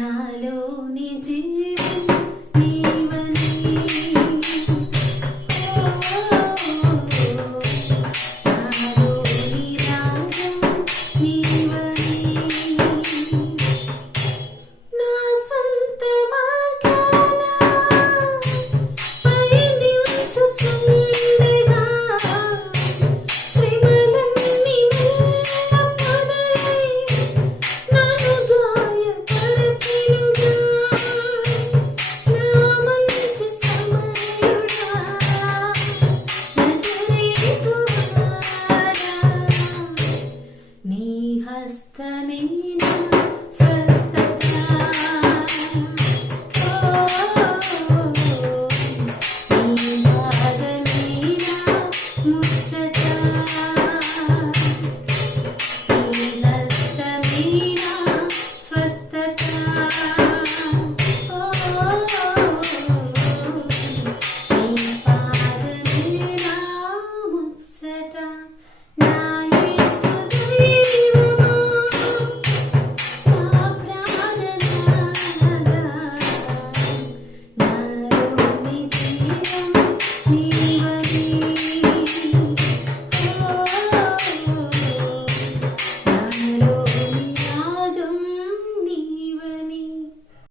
నాలోని జీవ Astamina.